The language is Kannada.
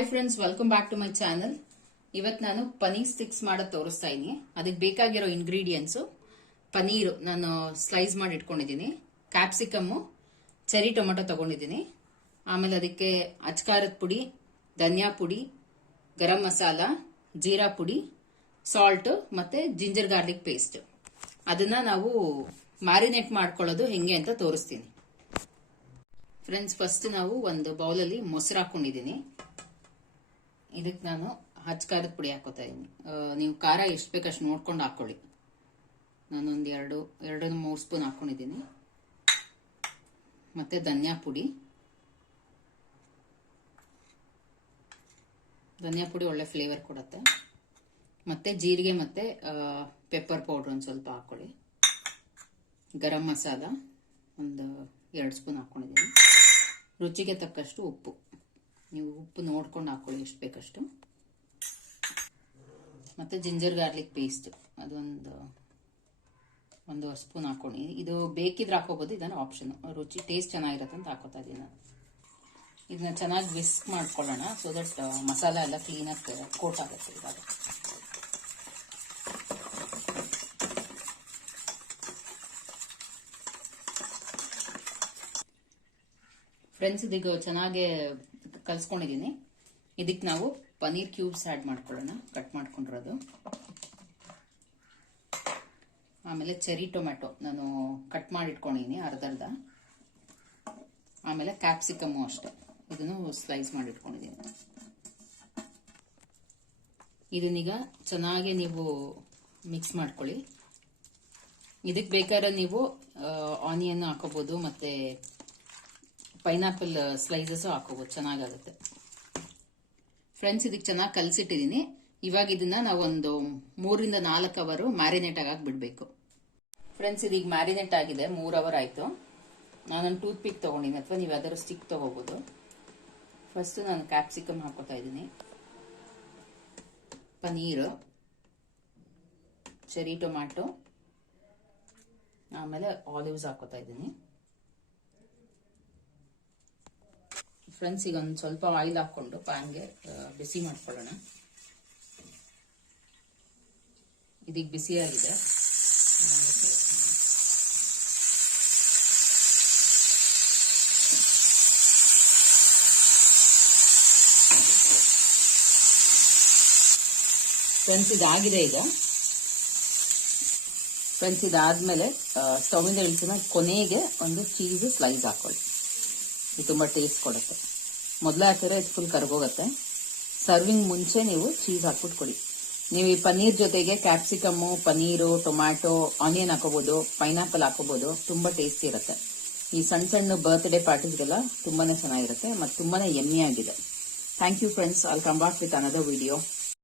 Hi friends, welcome back to my channel. ಇವತ್ತು ನಾನು ಪನೀರ್ ಸ್ಟಿಕ್ಸ್ ಮಾಡೋದು ತೋರಿಸ್ತಾ ಇದ್ದೀನಿ. ಅದಕ್ಕೆ ಬೇಕಾಗಿರೋ ಇಂಗ್ರೀಡಿಯೆಂಟ್ಸ್: ಪನೀರು ನಾನು ಸ್ಲೈಸ್ ಮಾಡಿ ಇಟ್ಕೊಂಡಿದ್ದೀನಿ, ಕ್ಯಾಪ್ಸಿಕಮ್ಮು, ಚೆರಿ ಟೊಮೆಟೊ ತಗೊಂಡಿದ್ದೀನಿ, ಆಮೇಲೆ ಅದಕ್ಕೆ ಅಚ್ಕಾರದ ಪುಡಿ, ಧನಿಯಾ ಪುಡಿ, ಗರಂ ಮಸಾಲ, ಜೀರಾ ಪುಡಿ, ಸಾಲ್ಟ್ ಮತ್ತೆ ಜಿಂಜರ್ ಗಾರ್ಲಿಕ್ ಪೇಸ್ಟ್. ಅದನ್ನ ನಾವು ಮ್ಯಾರಿನೇಟ್ ಮಾಡ್ಕೊಳ್ಳೋದು ಹೆಂಗೆ ಅಂತ ತೋರಿಸ್ತೀನಿ. ಫ್ರೆಂಡ್ಸ್, ಫಸ್ಟ್ ನಾವು ಒಂದು ಬೌಲಲ್ಲಿ ಮೊಸರು ಹಾಕೊಂಡಿದ್ದೀನಿ. ಇದಕ್ಕೆ ನಾನು ಹಚ್ಕಾರದ ಪುಡಿ ಹಾಕೋತಾ ಇದ್ದೀನಿ. ನೀವು ಖಾರ ಎಷ್ಟು ಬೇಕಷ್ಟು ನೋಡ್ಕೊಂಡು ಹಾಕೊಳ್ಳಿ. ನಾನೊಂದು ಎರಡು 3 ಸ್ಪೂನ್ ಹಾಕೊಂಡಿದ್ದೀನಿ. ಮತ್ತೆ ಧನಿಯಾ ಪುಡಿ ಒಳ್ಳೆ ಫ್ಲೇವರ್ ಕೊಡುತ್ತೆ. ಮತ್ತೆ ಜೀರಿಗೆ ಮತ್ತೆ ಪೆಪ್ಪರ್ ಪೌಡರ್ ಒಂದು ಸ್ವಲ್ಪ ಹಾಕೊಳ್ಳಿ. ಗರಂ ಮಸಾಲ ಒಂದು 2 ಸ್ಪೂನ್ ಹಾಕೊಂಡಿದ್ದೀನಿ. ರುಚಿಗೆ ತಕ್ಕಷ್ಟು ಉಪ್ಪು, ನೀವು ಉಪ್ಪು ನೋಡ್ಕೊಂಡು ಹಾಕೊಳ್ಳಿ ಎಷ್ಟು ಬೇಕಷ್ಟು. ಮತ್ತೆ ಜಿಂಜರ್ ಗಾರ್ಲಿಕ್ ಪೇಸ್ಟ್ ಅದೊಂದು 1 ಸ್ಪೂನ್ ಹಾಕೊಳ್ಳಿ. ಇದು ಬೇಕಿದ್ರೆ ಹಾಕೋಬಹುದು, ಇದನ್ನು ಆಪ್ಷನ್. ರುಚಿ ಟೇಸ್ಟ್ ಚೆನ್ನಾಗಿರುತ್ತೆ ಅಂತ ಹಾಕೋತಾ ಇದ್ದೀನಿ ನಾನು. ಇದನ್ನ ಚೆನ್ನಾಗಿ ವಿಸ್ಕ್ ಮಾಡ್ಕೊಳ್ಳೋಣ, ಸೊ ದಟ್ ಮಸಾಲ ಎಲ್ಲ ಕ್ಲೀನಾಗಿ ಕೋಟ್ ಆಗುತ್ತೆ. ಇವಾಗ ಫ್ರೆಂಡ್ಸ್, ಇದೀಗ ಚೆನ್ನಾಗಿ ಕಲ್ಸ್ಕೊಂಡಿದ್ದೀನಿ. ಇದಕ್ಕೆ ನಾವು ಪನೀರ್ ಕ್ಯೂಬ್ಸ್ ಆ್ಯಡ್ ಮಾಡ್ಕೊಳ್ಳೋಣ, ಕಟ್ ಮಾಡ್ಕೊಂಡಿರೋದು. ಆಮೇಲೆ ಚೆರಿ ಟೊಮೆಟೊ ನಾನು ಕಟ್ ಮಾಡಿ ಇಟ್ಕೊಂಡಿದ್ದೀನಿ ಅರ್ಧ. ಆಮೇಲೆ ಕ್ಯಾಪ್ಸಿಕಮ್ಮು ಅಷ್ಟೇ, ಇದನ್ನು ಸ್ಲೈಸ್ ಮಾಡಿ ಇಟ್ಕೊಂಡಿದ್ದೀನಿ. ಇದನ್ನೀಗ ಚೆನ್ನಾಗಿ ನೀವು ಮಿಕ್ಸ್ ಮಾಡ್ಕೊಳ್ಳಿ. ಇದಕ್ಕೆ ಬೇಕಾದ್ರೆ ನೀವು ಆನಿಯನ್ ಹಾಕೋಬಹುದು, ಮತ್ತೆ ಪೈನಾಪಲ್ ಸ್ಲೈಸಸ್ ಹಾಕೋಬಹುದು, ಚೆನ್ನಾಗಾಗುತ್ತೆ. ಫ್ರೆಂಡ್ಸ್, ಇದಕ್ಕೆ ಚೆನ್ನಾಗಿ ಕಲಸಿಟ್ಟಿದ್ದೀನಿ. ಇವಾಗ ಇದನ್ನ ನಾವು ಒಂದು 3 ರಿಂದ 4 ಅವರ್ ಮ್ಯಾರಿನೇಟ್ ಆಗಿ ಬಿಡಬೇಕು. ಫ್ರೆಂಡ್ಸ್, ಇದೀಗ ಮ್ಯಾರಿನೇಟ್ ಆಗಿದೆ, 3 ಅವರ್ ಆಯ್ತು. ನಾನೊಂದು ಟೂತ್ ಪಿಕ್ ತಗೊಂಡಿನಿ, ಅಥವಾ ನೀವು ಯಾವ್ದಾದ್ರು ಸ್ಟಿಕ್ ತಗೋಬಹುದು. ಫಸ್ಟ್ ನಾನು ಕ್ಯಾಪ್ಸಿಕಮ್ ಹಾಕೋತಾ ಇದ್ದೀನಿ, ಪನೀರ್, ಚೆರಿ ಟೊಮ್ಯಾಟೊ, ಆಮೇಲೆ ಆಲಿವ್ಸ್ ಹಾಕೋತಾ ಇದ್ದೀನಿ. ಫ್ರೆಂಡ್ಸ್, ಈಗ ಒಂದು ಸ್ವಲ್ಪ ಆಯಿಲ್ ಹಾಕೊಂಡು ಪ್ಯಾನ್ಗೆ ಬಿಸಿ ಮಾಡ್ಕೊಳ್ಳೋಣ. ಇದೀಗ ಬಿಸಿಯಾಗಿದೆ. ಫ್ರೆಂಡ್ಸ್, ಇದಾಗಿದೆ ಈಗ. ಫ್ರೆಂಡ್ಸ್, ಇದಾದ್ಮೇಲೆ ಸ್ಟವ್ ಇಂದ ಇಳಿಸಿದ ಕೊನೆಗೆ ಒಂದು ಚೀಸ್ ಸ್ಲೈಸ್ ಹಾಕೊಳ್ಳಿ. ಇದು ತುಂಬಾ ಟೇಸ್ಟ್ ಕೊಡುತ್ತೆ. ಮೊದಲೇ ಹಾಕಿದ್ರೆ ಇದು ಫುಲ್ ಕರ್ಗೋಗುತ್ತೆ. ಸರ್ವಿಂಗ್ ಮುಂಚೆ ನೀವು ಚೀಸ್ ಹಾಕ್ಬಿಟ್ಟು ಕೊಡಿ. ನೀವು ಈ ಪನೀರ್ ಜೊತೆಗೆ ಕ್ಯಾಪ್ಸಿಕಮ್ಮು, ಪನೀರು, ಟೊಮ್ಯಾಟೊ, ಆನಿಯನ್ ಹಾಕೋಬಹುದು, ಪೈನಾಪಲ್ ಹಾಕೋಬಹುದು. ತುಂಬಾ ಟೇಸ್ಟಿ ಇರುತ್ತೆ. ಈ ಸಣ್ಣ ಸಣ್ಣ ಬರ್ತ್ಡೇ ಪಾರ್ಟೀಸ್ಗೆಲ್ಲ ತುಂಬಾನೇ ಚೆನ್ನಾಗಿರುತ್ತೆ ಮತ್ತು ತುಂಬಾನೇ ಯಮ್ಮಿ ಆಗಿದೆ. Thank you friends. I'll come back with another video.